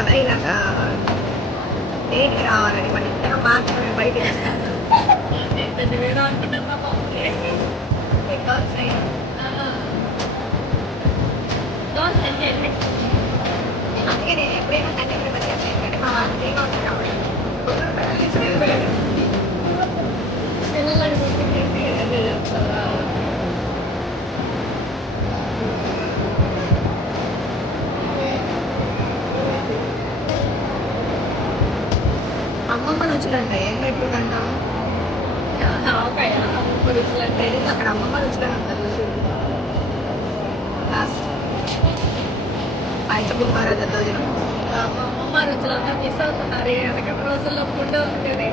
కదా ఇలాగా ఏంటి రావాలని మన ఇద్దరం మాత్రమే బయటికి పెద్ద వేరే అనుకుంటాం మా మమ్మీ బికాస్ అందుకే నేను ఎప్పుడైనా సండే ప్రిపేర్ చేస్తాను ఎందుకంటే మా వాళ్ళు ఫ్రీగా ఉంటారు కాబట్టి పిల్లలని గుర్తించేసి అదే చెప్తారా అమ్మమ్మ రుచులంట ఏం పెట్టుకుందంట అమ్మమ్మ రుచులంటే అక్కడ అమ్మమ్మ రుచులే అంటారు లాస్ట్ అయితే బుక్కారా దద్దోజనం అమ్మమ్మ రుచులంతా మిస్ అవుతున్నారు వెనక రోజుల్లో ఫుడ్ ఉంటుంది